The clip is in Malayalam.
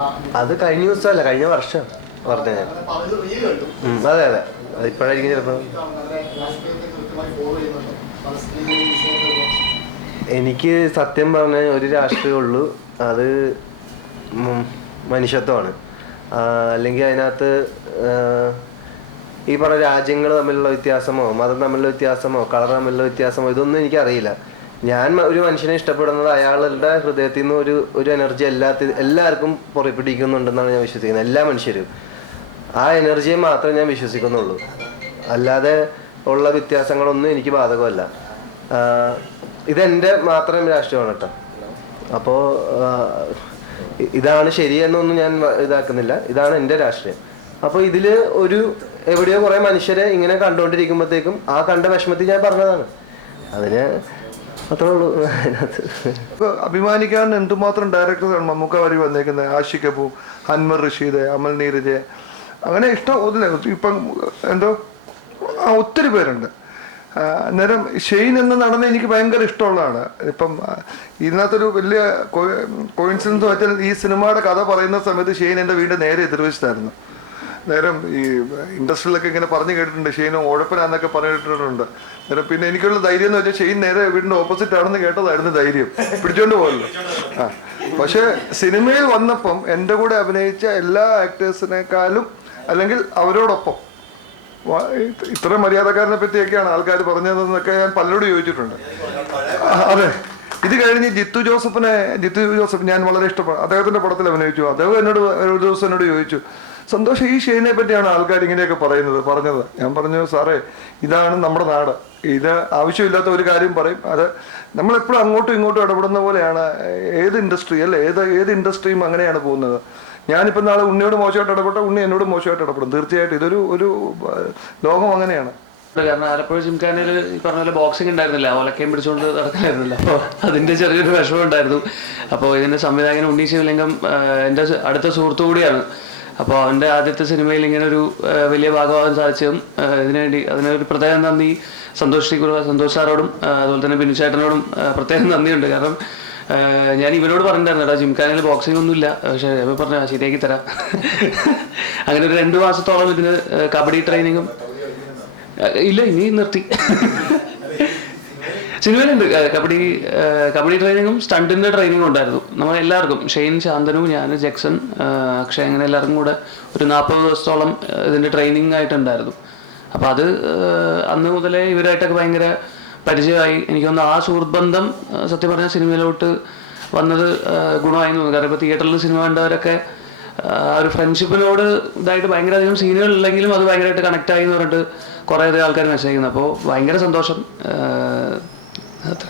അത് കഴിഞ്ഞ ദിവസമല്ല, കഴിഞ്ഞ വർഷം പറഞ്ഞ ഞാൻ. അതെ അതെ, അതിപ്പോഴായിരിക്കും ചിലപ്പോൾ. എനിക്ക് സത്യം പറഞ്ഞ ഒരു രാഷ്ട്രീയമുള്ളൂ, അത് മനുഷ്യത്വമാണ്. അല്ലെങ്കിൽ അതിനകത്ത് ഈ പറഞ്ഞ രാജ്യങ്ങൾ തമ്മിലുള്ള വ്യത്യാസമോ മതം തമ്മിലുള്ള വ്യത്യാസമോ കളർ തമ്മിലുള്ള വ്യത്യാസമോ ഇതൊന്നും എനിക്കറിയില്ല. ഞാൻ ഒരു മനുഷ്യനെ ഇഷ്ടപ്പെടുന്നത് അയാളുടെ ഹൃദയത്തിൽ നിന്ന് ഒരു എനർജി എല്ലാവർക്കും പുറപ്പെടുവിക്കുന്നുണ്ടെന്നാണ് ഞാൻ വിശ്വസിക്കുന്നത്. എല്ലാ മനുഷ്യരും ആ എനർജിയെ മാത്രമേ ഞാൻ വിശ്വസിക്കുന്നുള്ളൂ. അല്ലാതെ ഉള്ള വ്യത്യാസങ്ങളൊന്നും എനിക്ക് ബാധകമല്ല. ഇതെൻ്റെ മാത്രം രാഷ്ട്രീയമാണ് കേട്ടോ. അപ്പോൾ ഇതാണ് ശരിയെന്നൊന്നും ഞാൻ ഇതാക്കുന്നില്ല, ഇതാണ് എൻ്റെ രാഷ്ട്രീയം. അപ്പോൾ ഇതിൽ എവിടെയോ കുറേ മനുഷ്യരെ ഇങ്ങനെ കണ്ടുകൊണ്ടിരിക്കുമ്പോഴത്തേക്കും ആ കണ്ട വിഷമത്തിൽ ഞാൻ പറഞ്ഞതാണ്. അതിന് അത്രേ ഉള്ളൂ. അതിനകത്ത് അഭിമാനിക്കാൻ എന്തുമാത്രം ഡയറക്ടേഴ്സാണ് മമ്മൂക്ക വരി വന്നേക്കുന്നത്. ആഷിഖ് കപൂർ, അൻവർ റഷീദ്, അമൽ നീരജ്, അങ്ങനെ ഇഷ്ടം ഇപ്പം എന്തോ ഒത്തിരി പേരുണ്ട്. അന്നേരം ഷെയ്ൻ എന്ന നടനെ എനിക്ക് ഭയങ്കര ഇഷ്ടമുള്ളതാണ്. ഇപ്പം ഇതിനകത്തൊരു വലിയ കോയിൻസിഡൻസ് വെച്ചാൽ ഈ സിനിമയുടെ കഥ പറയുന്ന സമയത്ത് ഷെയ്ൻ എൻ്റെ വീടിൻ്റെ നേരെ എതിർവശത്തായിരുന്നു. നേരം ഈ ഇൻഡസ്ട്രിയിലൊക്കെ ഇങ്ങനെ പറഞ്ഞു കേട്ടിട്ടുണ്ട് ഷെയ്നും ഓഴപ്പനാന്നൊക്കെ പറഞ്ഞിട്ടുണ്ട്. നേരം പിന്നെ എനിക്കുള്ള ധൈര്യം എന്ന് വെച്ചാൽ ഷെയ്ൻ നേരെ വീടിൻ്റെ ഓപ്പോസിറ്റ് ആണെന്ന് കേട്ടതായിരുന്നു ധൈര്യം, പിടിച്ചോണ്ട് പോകല്ലോ. പക്ഷെ സിനിമയിൽ വന്നപ്പം എൻ്റെ കൂടെ അഭിനയിച്ച എല്ലാ ആക്ടേഴ്സിനേക്കാളും അല്ലെങ്കിൽ അവരോടൊപ്പം ഇത്ര മര്യാദക്കാരനെ പറ്റിയൊക്കെയാണ് ആൾക്കാർ പറഞ്ഞതെന്നൊക്കെ ഞാൻ പലരോട് ചോദിച്ചിട്ടുണ്ട്. അതെ, ഇത് കഴിഞ്ഞ് ജിത്തു ജോസഫ് ഞാൻ വളരെ ഇഷ്ടപ്പെടും. അദ്ദേഹത്തിന്റെ പടത്തിൽ അഭിനയിച്ചു. അദ്ദേഹം ഒരു ദിവസം എന്നോട് ചോദിച്ചു, സന്തോഷം ഈ ഷെയ്നെ പറ്റിയാണ് ആൾക്കാർ ഇങ്ങനെയൊക്കെ പറഞ്ഞത്. ഞാൻ പറഞ്ഞു, സാറേ ഇതാണ് നമ്മുടെ നാട്, ഇത് ആവശ്യമില്ലാത്ത ഒരു കാര്യം പറയും. അത് നമ്മളെപ്പോഴും അങ്ങോട്ടും ഇങ്ങോട്ടും ഇടപെടുന്ന പോലെയാണ് ഏത് ഇൻഡസ്ട്രി അല്ലേ, ഏത് ഇൻഡസ്ട്രിയും അങ്ങനെയാണ് പോകുന്നത്. ഞാനിപ്പോൾ നാളെ ഉണ്ണിയോട് മോശമായിട്ട് ഇടപെട്ട ഉണ്ണി എന്നോട് മോശമായിട്ട് ഇടപെടും. തീർച്ചയായിട്ടും ഇതൊരു ലോകം അങ്ങനെയാണ്. കാരണം ആലപ്പുഴ ജിംഖാനയിൽ ഈ പറഞ്ഞ പോലെ ബോക്സിംഗ് ഉണ്ടായിരുന്നില്ല, ഒലക്കയും പിടിച്ചുകൊണ്ട് നടക്കുന്നില്ല. അപ്പോൾ അതിൻ്റെ ചെറിയൊരു വിഷമം ഉണ്ടായിരുന്നു. അപ്പോൾ ഇതിൻ്റെ സംവിധായകൻ ഉണ്ണി ശിവലിംഗം എൻ്റെ അടുത്ത സുഹൃത്തു കൂടിയാണ്. അപ്പോൾ അവൻ്റെ ആദ്യത്തെ സിനിമയിൽ ഇങ്ങനെ ഒരു വലിയ ഭാഗമാകാൻ സാധിച്ചതും ഇതിനുവേണ്ടി അതിനൊരു പ്രത്യേകം നന്ദി സന്തോഷ് സാറോടും അതുപോലെ തന്നെ ബിനു ചേട്ടനോടും പ്രത്യേകം നന്ദിയുണ്ട്. കാരണം ഞാൻ ഇവരോട് പറഞ്ഞിട്ടുണ്ടായിരുന്നു, എടാ ജിംഖാനയിൽ ബോക്സിംഗ് ഒന്നും ഇല്ല, പക്ഷേ ഇവ പറഞ്ഞ ശരിയാക്കി തരാം. അങ്ങനെ ഒരു 2 മാസത്തോളം ഇതിന് കബഡി ട്രെയിനിങ്ങും ഇല്ല, ഇനി നിർത്തി. സിനിമയിലുണ്ട് കബഡി ട്രെയിനിങ്ങും സ്റ്റണ്ടിൻ്റെ ട്രെയിനിങ്ങും ഉണ്ടായിരുന്നു നമ്മളെല്ലാവർക്കും. ഷെയ്ൻ, ശാന്തനു, ഞാൻ, ജക്സൺ, അക്ഷയ്, അങ്ങനെ എല്ലാവർക്കും കൂടെ ഒരു 40 ദിവസത്തോളം ഇതിൻ്റെ ട്രെയിനിങ് ആയിട്ടുണ്ടായിരുന്നു. അപ്പോൾ അത് അന്ന് മുതലേ ഇവരായിട്ടൊക്കെ ഭയങ്കര പരിചയമായി. എനിക്കൊന്ന് ആ സുഹൃത്ത് ബന്ധം സത്യം പറഞ്ഞാൽ സിനിമയിലോട്ട് വന്നത് ഗുണമായി തോന്നുന്നു. കാരണം ഇപ്പോൾ തിയേറ്ററിൽ സിനിമ കണ്ടവരൊക്കെ ഒരു ഫ്രണ്ട്ഷിപ്പിനോട് ഇതായിട്ട് ഭയങ്കര അധികം സീനുകൾ ഇല്ലെങ്കിലും അത് ഭയങ്കരമായിട്ട് കണക്റ്റായി എന്ന് പറഞ്ഞിട്ട് കുറേ അധികം ആൾക്കാർ മെസ്സേജ് ചെയ്യുന്നു. അപ്പോൾ ഭയങ്കര സന്തോഷം. അത്ര